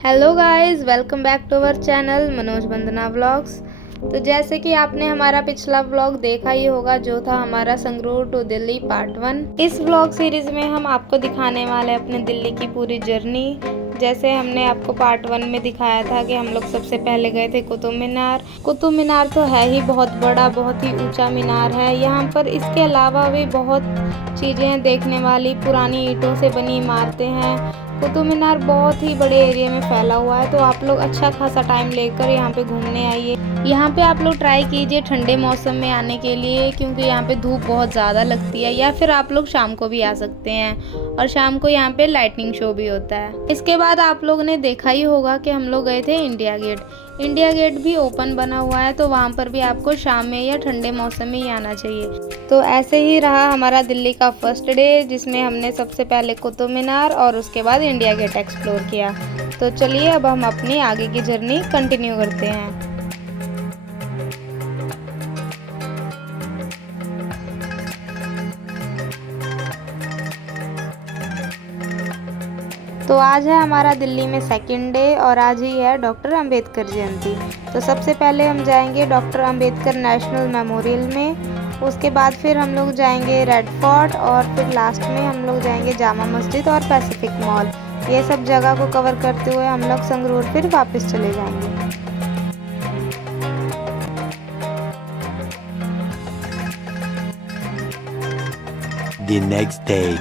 Hello guys, welcome back to our channel Manoj Vandana vlogs. तो जैसे कि आपने हमारा पिछला व्लॉग देखा ही होगा, जो था हमारा संगरूर टू दिल्ली पार्ट 1। इस व्लॉग सीरीज में हम आपको दिखाने वाले हैं अपने दिल्ली की पूरी जर्नी। जैसे हमने आपको पार्ट 1 में दिखाया था कि हम लोग सबसे पहले गए थे कुतुब मीनार। कुतुब मीनार तो है ही बहुत बड़ा, बहुत ही ऊंचा मीनार है। यहाँ पर इसके अलावा भी बहुत चीज़ें हैं देखने वाली। पुरानी ईंटों से बनी इमारतें हैं। कुतुब मीनार बहुत ही बड़े एरिया में फैला हुआ है, तो आप लोग अच्छा खासा टाइम लेकर यहाँ पे घूमने आइए। यहाँ पे आप लोग ट्राई कीजिए ठंडे मौसम में आने के लिए, क्योंकि यहाँ पे धूप बहुत ज़्यादा लगती है। या फिर आप लोग शाम को भी आ सकते हैं, और शाम को यहाँ पे लाइटनिंग शो भी होता है। इसके बाद आप लोगों ने देखा ही होगा कि हम लोग गए थे इंडिया गेट। इंडिया गेट भी ओपन बना हुआ है, तो वहाँ पर भी आपको शाम में या ठंडे मौसम में ही आना चाहिए। तो ऐसे ही रहा हमारा दिल्ली का फर्स्ट डे, जिसमें हमने सबसे पहले कुतुब मीनार और उसके बाद इंडिया गेट एक्सप्लोर किया। तो चलिए अब हम अपनी आगे की जर्नी कंटिन्यू करते हैं। तो आज है हमारा दिल्ली में सेकंड डे, और आज ही है डॉक्टर अंबेडकर जयंती। तो सबसे पहले हम जाएंगे डॉक्टर अंबेडकर नेशनल मेमोरियल में। उसके बाद फिर हम लोग जाएंगे रेड फोर्ट, और फिर लास्ट में हम लोग जाएंगे जामा मस्जिद और पैसिफिक मॉल। ये सब जगह को कवर करते हुए हम लोग संगरूर फिर वापस चले जाएंगे।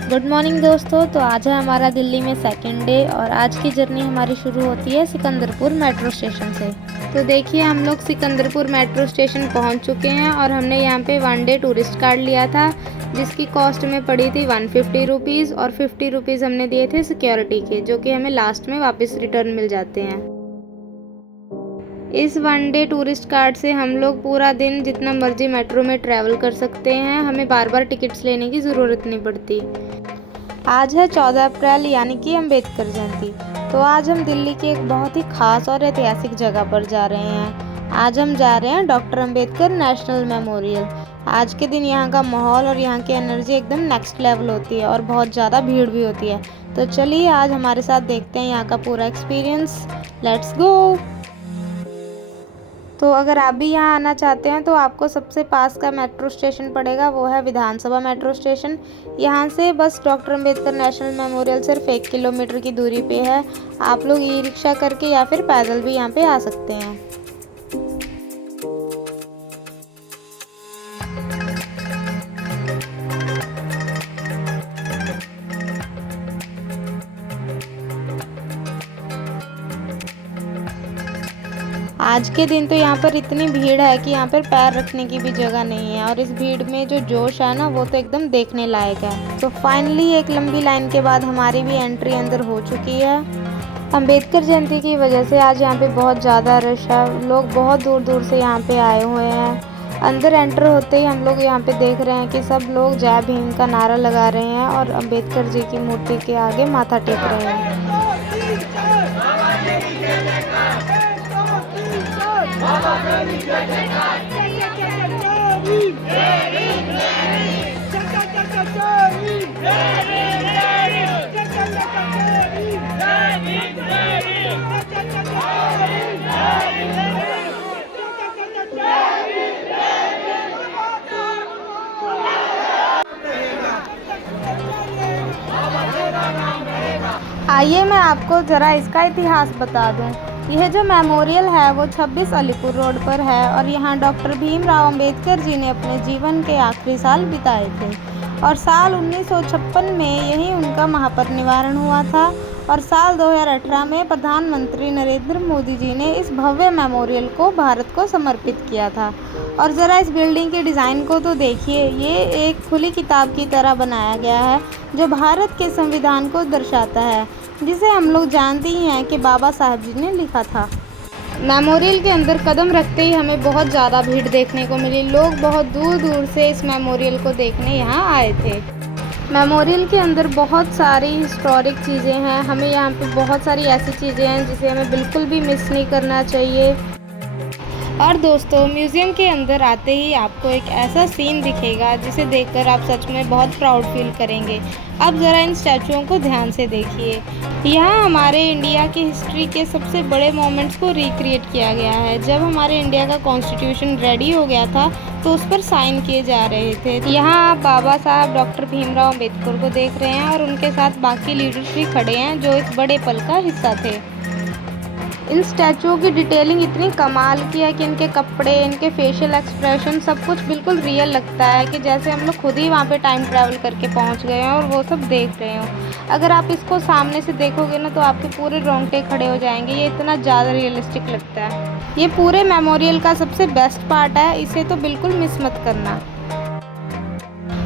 गुड मॉर्निंग दोस्तों। तो आज है हमारा दिल्ली में सेकंड डे, और आज की जर्नी हमारी शुरू होती है सिकंदरपुर मेट्रो स्टेशन से। तो देखिए हम लोग सिकंदरपुर मेट्रो स्टेशन पहुंच चुके हैं, और हमने यहाँ पे 1 डे टूरिस्ट कार्ड लिया था, जिसकी कॉस्ट में पड़ी थी 150 रुपीज़, और 50 रुपीज़ हमने दिए थे सिक्योरिटी के, जो कि हमें लास्ट में वापस रिटर्न मिल जाते हैं। इस 1 डे टूरिस्ट कार्ड से हम लोग पूरा दिन जितना मर्जी मेट्रो में ट्रैवल कर सकते हैं। हमें बार बार टिकट्स लेने की ज़रूरत नहीं पड़ती। आज है 14 अप्रैल, यानी कि अंबेडकर जयंती। तो आज हम दिल्ली की एक बहुत ही खास और ऐतिहासिक जगह पर जा रहे हैं। आज हम जा रहे हैं डॉक्टर अंबेडकर नेशनल मेमोरियल। आज के दिन यहाँ का माहौल और यहाँ की एनर्जी एकदम नेक्स्ट लेवल होती है, और बहुत ज़्यादा भीड़ भी होती है। तो चलिए आज हमारे साथ देखते हैं यहाँ का पूरा एक्सपीरियंस। Let's go. तो अगर आप भी यहाँ आना चाहते हैं तो आपको सबसे पास का मेट्रो स्टेशन पड़ेगा, वो है विधानसभा मेट्रो स्टेशन। यहाँ से बस डॉक्टर अंबेडकर नेशनल मेमोरियल सिर्फ 1 किलोमीटर की दूरी पे है। आप लोग ई रिक्शा करके या फिर पैदल भी यहाँ पे आ सकते हैं। आज के दिन तो यहाँ पर इतनी भीड़ है कि यहाँ पर पैर रखने की भी जगह नहीं है, और इस भीड़ में जो जोश है ना, वो तो एकदम देखने लायक है। तो फाइनली एक लंबी लाइन के बाद हमारी भी एंट्री अंदर हो चुकी है। अंबेडकर जयंती की वजह से आज यहाँ पे बहुत ज़्यादा रश है। लोग बहुत दूर दूर से यहाँ पे आए हुए हैं। अंदर एंटर होते ही हम लोग यहाँ पे देख रहे हैं कि सब लोग जय भीम का नारा लगा रहे हैं, और अंबेडकर जी की मूर्ति के आगे माथा टेक रहे हैं। आइए मैं आपको ज़रा इसका इतिहास बता दूं। यह जो मेमोरियल है वो 26 अलीपुर रोड पर है, और यहाँ डॉक्टर भीमराव अंबेडकर जी ने अपने जीवन के आखिरी साल बिताए थे, और साल 1956 में यही उनका महापरिनिर्वाण हुआ था। और साल 2018 में प्रधानमंत्री नरेंद्र मोदी जी ने इस भव्य मेमोरियल को भारत को समर्पित किया था। और ज़रा इस बिल्डिंग के डिज़ाइन को तो देखिए, ये एक खुली किताब की तरह बनाया गया है, जो भारत के संविधान को दर्शाता है, जिसे हम लोग जानते ही हैं कि बाबा साहब जी ने लिखा था। मेमोरियल के अंदर कदम रखते ही हमें बहुत ज़्यादा भीड़ देखने को मिली। लोग बहुत दूर दूर से इस मेमोरियल को देखने यहाँ आए थे। मेमोरियल के अंदर बहुत सारी हिस्टोरिक चीज़ें हैं। हमें यहाँ पे बहुत सारी ऐसी चीज़ें हैं जिसे हमें बिल्कुल भी मिस नहीं करना चाहिए। और दोस्तों म्यूज़ियम के अंदर आते ही आपको एक ऐसा सीन दिखेगा जिसे देखकर आप सच में बहुत प्राउड फील करेंगे। अब ज़रा इन स्टैचुओं को ध्यान से देखिए। यहाँ हमारे इंडिया की हिस्ट्री के सबसे बड़े मोमेंट्स को रिक्रिएट किया गया है। जब हमारे इंडिया का कॉन्स्टिट्यूशन रेडी हो गया था तो उस पर साइन किए जा रहे थे। यहाँ आप बाबा साहब डॉक्टर भीमराव अम्बेडकर को देख रहे हैं और उनके साथ बाकी लीडर्स भी खड़े हैं जो इस बड़े पल का हिस्सा थे। इन स्टैचुओं की डिटेलिंग इतनी कमाल की है कि इनके कपड़े, इनके फेशियल एक्सप्रेशन सब कुछ बिल्कुल रियल लगता है कि जैसे हम लोग खुद ही वहाँ पे टाइम ट्रैवल करके पहुँच गए हैं और वो सब देख रहे हो। अगर आप इसको सामने से देखोगे ना तो आपके पूरे रोंगटे खड़े हो जाएंगे। ये इतना ज़्यादा रियलिस्टिक लगता है। ये पूरे मेमोरियल का सबसे बेस्ट पार्ट है, इसे तो बिल्कुल मिस मत करना।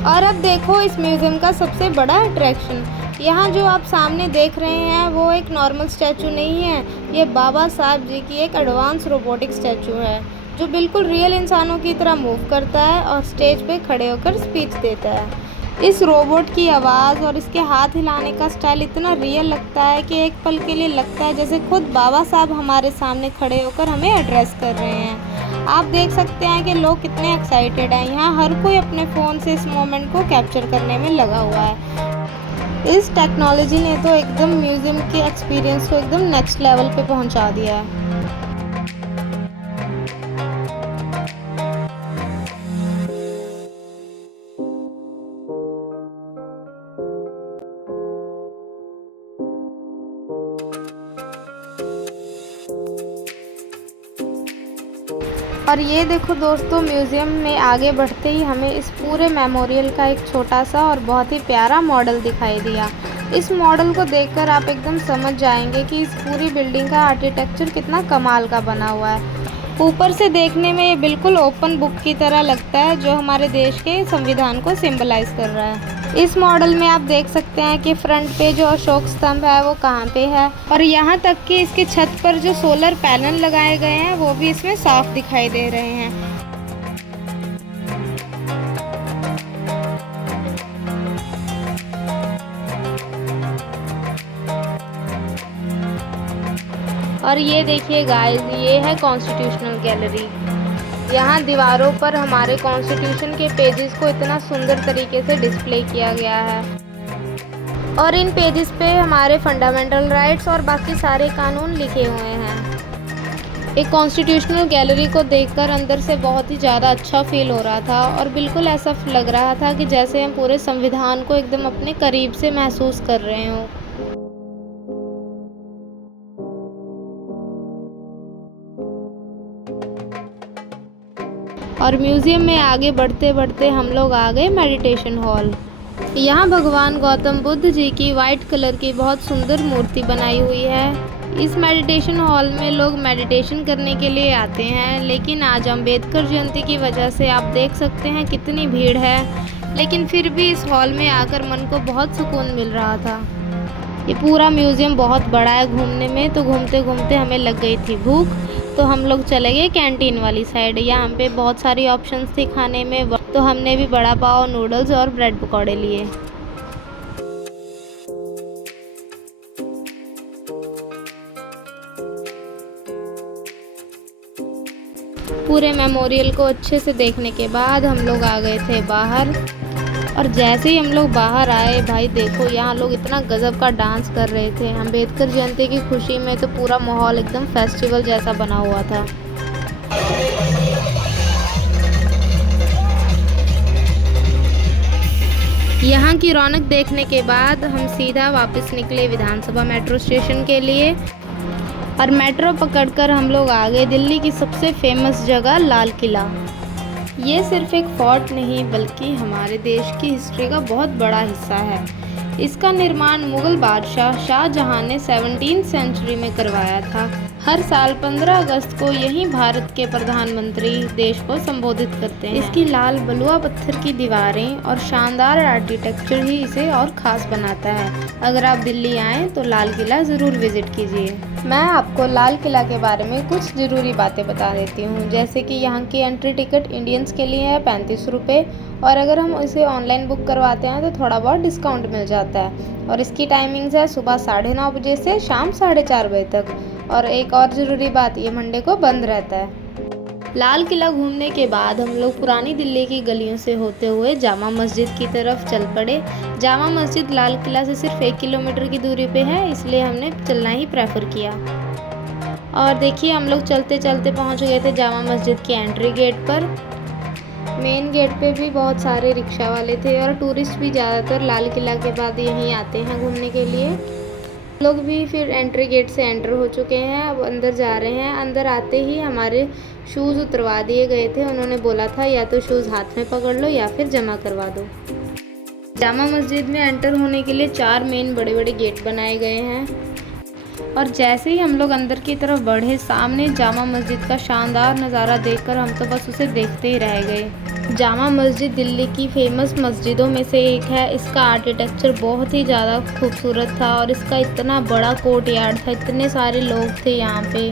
और अब देखो इस म्यूज़ियम का सबसे बड़ा अट्रैक्शन। यहाँ जो आप सामने देख रहे हैं वो एक नॉर्मल स्टैचू नहीं है, ये बाबा साहब जी की एक एडवांस रोबोटिक स्टैचू है जो बिल्कुल रियल इंसानों की तरह मूव करता है और स्टेज पे खड़े होकर स्पीच देता है। इस रोबोट की आवाज़ और इसके हाथ हिलाने का स्टाइल इतना रियल लगता है कि एक पल के लिए लगता है जैसे खुद बाबा साहब हमारे सामने खड़े होकर हमें एड्रेस कर रहे हैं। आप देख सकते हैं कि लोग कितने एक्साइटेड हैं। यहाँ हर कोई अपने फ़ोन से इस मोमेंट को कैप्चर करने में लगा हुआ है। इस टेक्नोलॉजी ने तो एकदम म्यूज़ियम के एक्सपीरियंस को एकदम नेक्स्ट लेवल पे पहुंचा दिया है। और ये देखो दोस्तों, म्यूज़ियम में आगे बढ़ते ही हमें इस पूरे मेमोरियल का एक छोटा सा और बहुत ही प्यारा मॉडल दिखाई दिया। इस मॉडल को देखकर आप एकदम समझ जाएंगे कि इस पूरी बिल्डिंग का आर्किटेक्चर कितना कमाल का बना हुआ है। ऊपर से देखने में ये बिल्कुल ओपन बुक की तरह लगता है जो हमारे देश के संविधान को सिंबलाइज कर रहा है। इस मॉडल में आप देख सकते हैं कि फ्रंट पे जो अशोक स्तंभ है वो कहाँ पे है और यहाँ तक कि इसकी छत पर जो सोलर पैनल लगाए गए हैं वो भी इसमें साफ दिखाई दे रहे हैं। और ये देखिए गाइस, ये है कॉन्स्टिट्यूशनल गैलरी। यहाँ दीवारों पर हमारे कॉन्स्टिट्यूशन के पेजेस को इतना सुंदर तरीके से डिस्प्ले किया गया है और इन पेजेस पे हमारे फंडामेंटल राइट्स और बाकी सारे कानून लिखे हुए हैं। एक कॉन्स्टिट्यूशनल गैलरी को देखकर अंदर से बहुत ही ज़्यादा अच्छा फील हो रहा था और बिल्कुल ऐसा लग रहा था कि जैसे हम पूरे संविधान को एकदम अपने करीब से महसूस कर रहे हों। और म्यूज़ियम में आगे बढ़ते बढ़ते हम लोग आ गए मेडिटेशन हॉल। यहाँ भगवान गौतम बुद्ध जी की वाइट कलर की बहुत सुंदर मूर्ति बनाई हुई है। इस मेडिटेशन हॉल में लोग मेडिटेशन करने के लिए आते हैं, लेकिन आज अम्बेडकर जयंती की वजह से आप देख सकते हैं कितनी भीड़ है, लेकिन फिर भी इस हॉल में आकर मन को बहुत सुकून मिल रहा था। ये पूरा म्यूज़ियम बहुत बड़ा है घूमने में, तो घूमते घूमते हमें लग गई थी भूख, तो हम लोग चले गए कैंटीन वाली साइड। यहाँ पे बहुत सारी ऑप्शंस थी खाने में, तो हमने भी बड़ा पाव, नूडल्स और ब्रेड पकौड़े लिए। पूरे मेमोरियल को अच्छे से देखने के बाद हम लोग आ गए थे बाहर। और जैसे ही हम लोग बाहर आए, भाई देखो यहाँ लोग इतना गजब का डांस कर रहे थे। अम्बेडकर जयंती की खुशी में तो पूरा माहौल एकदम फेस्टिवल जैसा बना हुआ था। यहाँ की रौनक देखने के बाद हम सीधा वापस निकले विधानसभा मेट्रो स्टेशन के लिए और मेट्रो पकड़कर हम लोग आ गए दिल्ली की सबसे फेमस जगह लाल किला। ये सिर्फ एक फोर्ट नहीं बल्कि हमारे देश की हिस्ट्री का बहुत बड़ा हिस्सा है। इसका निर्माण मुगल बादशाह शाहजहां ने 17वीं सेंचुरी में करवाया था। हर साल 15 अगस्त को यही भारत के प्रधानमंत्री देश को संबोधित करते हैं। इसकी लाल बलुआ पत्थर की दीवारें और शानदार आर्किटेक्चर ही इसे और ख़ास बनाता है। अगर आप दिल्ली आएँ तो लाल किला ज़रूर विज़िट कीजिए। मैं आपको लाल किला के बारे में कुछ ज़रूरी बातें बता देती हूँ, जैसे कि यहाँ की एंट्री टिकट इंडियंस के लिए है 35 रुपये और अगर हम इसे ऑनलाइन बुक करवाते हैं तो थोड़ा बहुत डिस्काउंट मिल जाता है। और इसकी टाइमिंग्स है सुबह 9:30 बजे से शाम 4:30 बजे तक। और एक और ज़रूरी बात, ये मंडे को बंद रहता है। लाल किला घूमने के बाद हम लोग पुरानी दिल्ली की गलियों से होते हुए जामा मस्जिद की तरफ चल पड़े। जामा मस्जिद लाल किला से सिर्फ 1 किलोमीटर की दूरी पे है, इसलिए हमने चलना ही प्रेफर किया। और देखिए हम लोग चलते चलते पहुंच गए थे जामा मस्जिद की एंट्री गेट पर। मेन गेट पे भी बहुत सारे रिक्शा वाले थे और टूरिस्ट भी ज़्यादातर लाल किला के बाद यहीं आते हैं घूमने के लिए। लोग भी फिर एंट्री गेट से एंटर हो चुके हैं, अब अंदर जा रहे हैं। अंदर आते ही हमारे शूज़ उतरवा दिए गए थे। उन्होंने बोला था या तो शूज़ हाथ में पकड़ लो या फिर जमा करवा दो। जामा मस्जिद में एंटर होने के लिए 4 मेन बड़े बड़े गेट बनाए गए हैं और जैसे ही हम लोग अंदर की तरफ बढ़े, सामने जामा मस्जिद का शानदार नज़ारा देखकर हम तो बस उसे देखते ही रह गए। जामा मस्जिद दिल्ली की फेमस मस्जिदों में से एक है। इसका आर्किटेक्चर बहुत ही ज़्यादा खूबसूरत था और इसका इतना बड़ा कोर्टयार्ड था, इतने सारे लोग थे यहाँ पे।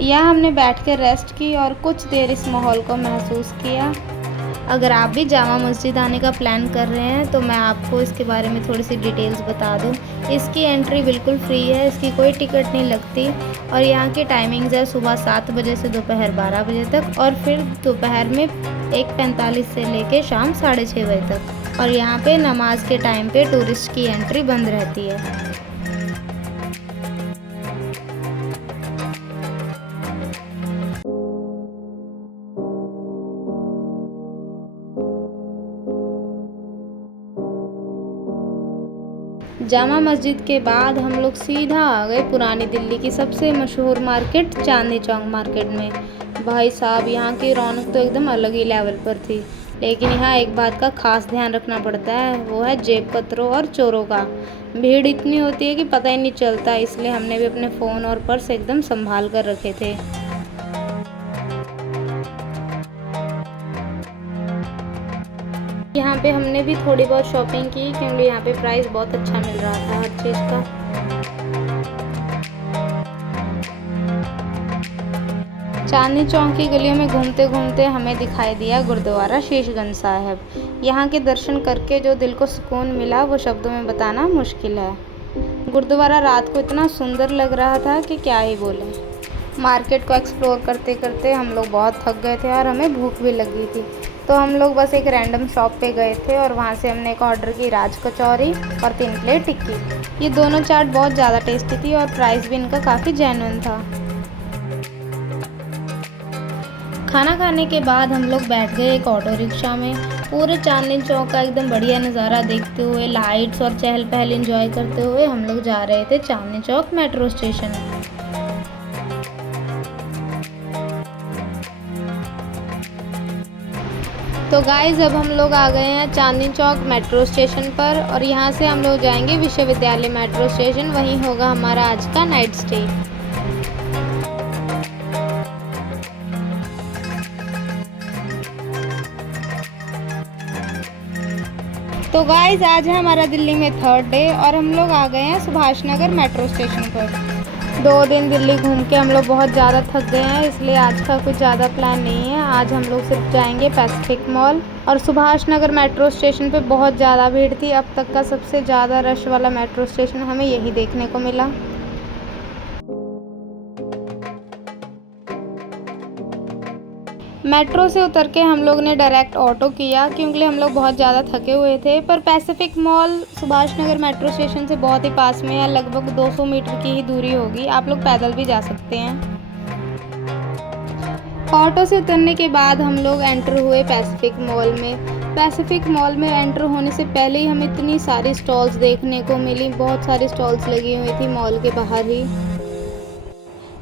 यहाँ हमने बैठ कर रेस्ट की और कुछ देर इस माहौल को महसूस किया। अगर आप भी जामा मस्जिद आने का प्लान कर रहे हैं तो मैं आपको इसके बारे में थोड़ी सी डिटेल्स बता दूं। इसकी एंट्री बिल्कुल फ्री है, इसकी कोई टिकट नहीं लगती और यहाँ की टाइमिंग्स है सुबह 7 बजे से दोपहर 12 बजे तक और फिर दोपहर में 1:45 से लेके शाम 6:30 बजे तक। और यहाँ पे नमाज के टाइम पे टूरिस्ट की एंट्री बंद रहती है। जामा मस्जिद के बाद हम लोग सीधा आ गए पुरानी दिल्ली की सबसे मशहूर मार्केट चांदनी चौक मार्केट में। भाई साहब यहाँ की रौनक तो एकदम अलग ही लेवल पर थी, लेकिन यहाँ एक बात का खास ध्यान रखना पड़ता है, वो है जेब कतरों और चोरों का। भीड़ इतनी होती है कि पता ही नहीं चलता, इसलिए हमने भी अपने फ़ोन और पर्स एकदम संभाल कर रखे थे। यहाँ पे हमने भी थोड़ी बहुत शॉपिंग की क्योंकि यहाँ पे प्राइस बहुत अच्छा मिल रहा था हर चीज़ का। चांदनी चौक की गलियों में घूमते घूमते हमें दिखाई दिया गुरुद्वारा शीशगंज साहिब। यहाँ के दर्शन करके जो दिल को सुकून मिला वो शब्दों में बताना मुश्किल है। गुरुद्वारा रात को इतना सुंदर लग रहा था कि क्या ही बोलें। मार्केट को एक्सप्लोर करते करते हम लोग बहुत थक गए थे और हमें भूख भी लगी थी, तो हम लोग बस एक रैंडम शॉप पे गए थे और वहाँ से हमने एक ऑर्डर की राज कचौरी और 3 प्लेट टिक्की। ये दोनों चाट बहुत ज़्यादा टेस्टी थी और प्राइस भी इनका काफ़ी जेन्युइन था। खाना खाने के बाद हम लोग बैठ गए एक ऑटो रिक्शा में। पूरे चांदनी चौक का एकदम बढ़िया नज़ारा देखते हुए, लाइट्स और चहल पहल एंजॉय करते हुए हम लोग जा रहे थे चांदनी चौक मेट्रो स्टेशन। तो गाइज़ अब हम लोग आ गए हैं चांदनी चौक मेट्रो स्टेशन पर और यहाँ से हम लोग जाएंगे विश्वविद्यालय मेट्रो स्टेशन, वहीं होगा हमारा आज का नाइट स्टे। तो गाइज़ आज है हमारा दिल्ली में 3rd डे और हम लोग आ गए हैं सुभाष नगर मेट्रो स्टेशन पर। 2 दिन दिल्ली घूम के हम लोग बहुत ज़्यादा थक गए हैं, इसलिए आज का कुछ ज़्यादा प्लान नहीं है। आज हम लोग सिर्फ जाएंगे पैसिफिक मॉल। और सुभाष नगर मेट्रो स्टेशन पे बहुत ज़्यादा भीड़ थी, अब तक का सबसे ज़्यादा रश वाला मेट्रो स्टेशन हमें यही देखने को मिला। मेट्रो से उतर के हम लोग ने डायरेक्ट ऑटो किया क्योंकि हम लोग बहुत ज़्यादा थके हुए थे। पर Pacific mall Subhash Nagar metro station से बहुत ही पास में है, लगभग 200 मीटर की ही दूरी होगी। आप लोग पैदल भी जा सकते हैं। ऑटो से उतरने के बाद हम लोग एंटर हुए पैसिफिक मॉल में। पैसिफिक मॉल में एंटर होने से पहले ही हमें इतनी सारी स्टॉल्स देखने को मिली, बहुत सारी स्टॉल्स लगी हुई थी मॉल के बाहर ही।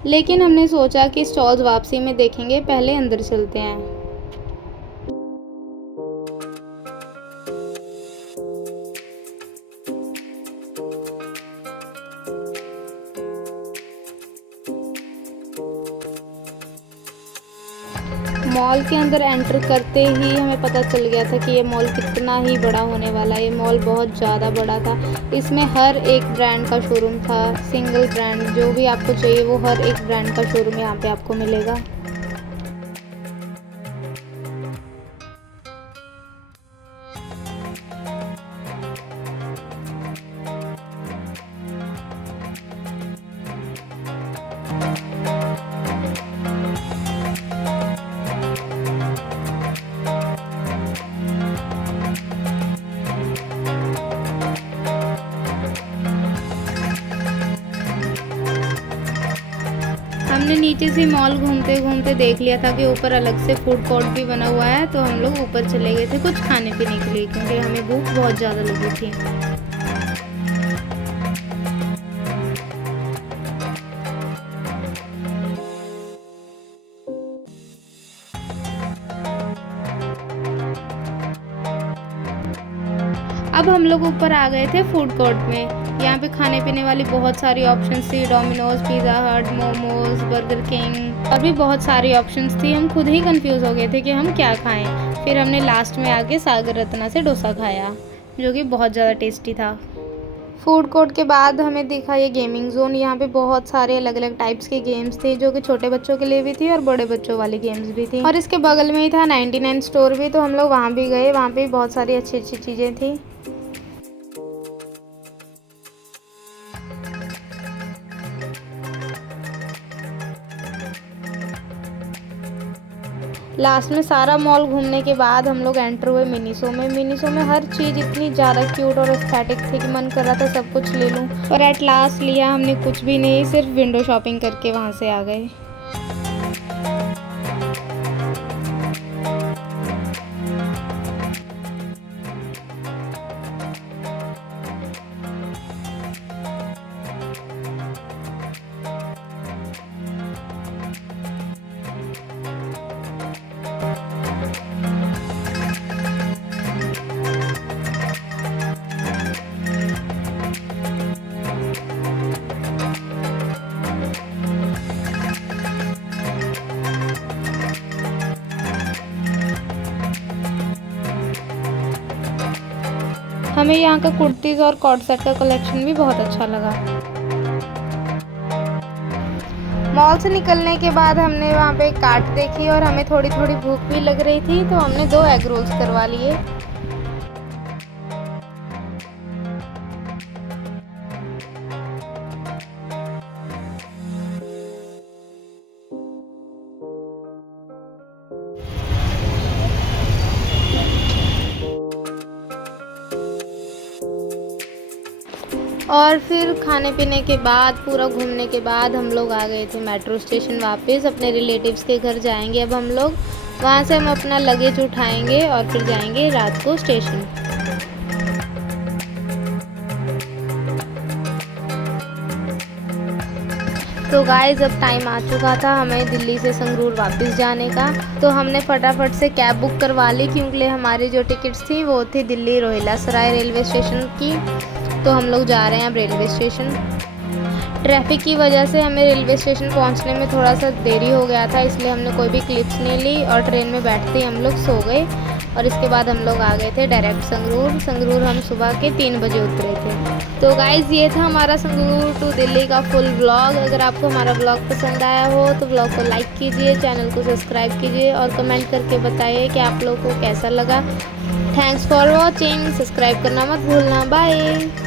लेकिन हमने सोचा कि स्टॉल्स वापसी में देखेंगे, पहले अंदर चलते हैं। मॉल के अंदर एंटर करते ही हमें पता चल गया था कि ये मॉल कितना ही बड़ा होने वाला है। ये मॉल बहुत ज़्यादा बड़ा था, इसमें हर एक ब्रांड का शोरूम था। सिंगल ब्रांड जो भी आपको चाहिए वो हर एक ब्रांड का शोरूम यहाँ पे आपको मिलेगा। हमने नीचे से मॉल घूमते घूमते देख लिया था कि ऊपर अलग से फूड कोर्ट भी बना हुआ है, तो हम लोग ऊपर चले गए थे कुछ खाने पीने के लिए, क्योंकि हमें भूख बहुत ज़्यादा लगी थी। अब हम लोग ऊपर आ गए थे फूड कोर्ट में। यहाँ पे खाने पीने वाली बहुत सारी ऑप्शंस थी, डोमिनोज, पिज़्ज़ा हट, मोमोज, बर्गर किंग और भी बहुत सारी ऑप्शंस थी। हम खुद ही कंफ्यूज हो गए थे कि हम क्या खाएं। फिर हमने लास्ट में आके सागर रत्ना से डोसा खाया, जो कि बहुत ज़्यादा टेस्टी था। फूड कोर्ट के बाद हमें दिखा ये गेमिंग जोन। यहाँ पे बहुत सारे अलग अलग टाइप्स के गेम्स थे, जो कि छोटे बच्चों के लिए भी थी और बड़े बच्चों वाली गेम्स भी थी। और इसके बगल में ही था 99 स्टोर भी, तो हम लोग वहाँ भी गए। वहाँ पे भी बहुत सारी अच्छी अच्छी चीज़ें थी। लास्ट में सारा मॉल घूमने के बाद हम लोग एंटर हुए मिनीसो में। मिनीसो में हर चीज़ इतनी ज़्यादा क्यूट और एस्थेटिक थी कि मन कर रहा था सब कुछ ले लूँ, पर एट लास्ट लिया हमने कुछ भी नहीं, सिर्फ विंडो शॉपिंग करके वहाँ से आ गए। हमें यहाँ का कुर्तीज़ और कॉर्ड सेट का कलेक्शन भी बहुत अच्छा लगा। मॉल से निकलने के बाद हमने वहाँ पे कार्ट देखी और हमें थोड़ी थोड़ी भूख भी लग रही थी, तो हमने 2 एग रोल्स करवा लिए। और फिर खाने पीने के बाद, पूरा घूमने के बाद हम लोग आ गए थे मेट्रो स्टेशन वापस। अपने रिलेटिव्स के घर जाएंगे अब हम लोग। वहाँ से हम अपना लगेज उठाएंगे और फिर जाएंगे रात को स्टेशन। तो गाइस अब टाइम आ चुका था हमें दिल्ली से संगरूर वापस जाने का, तो हमने फटाफट से कैब बुक करवा ली, क्योंकि हमारी जो टिकट्स थी वो थी दिल्ली रोहिला सराय रेलवे स्टेशन की। तो हम लोग जा रहे हैं अब रेलवे स्टेशन। ट्रैफिक की वजह से हमें रेलवे स्टेशन पहुंचने में थोड़ा सा देरी हो गया था, इसलिए हमने कोई भी क्लिप्स नहीं ली और ट्रेन में बैठते ही हम लोग सो गए। और इसके बाद हम लोग आ गए थे डायरेक्ट संगरूर। संगरूर हम सुबह के 3 बजे उतरे थे। तो गाइज़ ये था हमारा संगरूर टू दिल्ली का फुल व्लॉग। अगर आपको हमारा व्लॉग पसंद आया हो तो व्लॉग को लाइक कीजिए, चैनल को सब्सक्राइब कीजिए और कमेंट करके बताइए कि आप लोगों को कैसा लगा। Thanks for watching. सब्सक्राइब करना मत भूलना। बाय।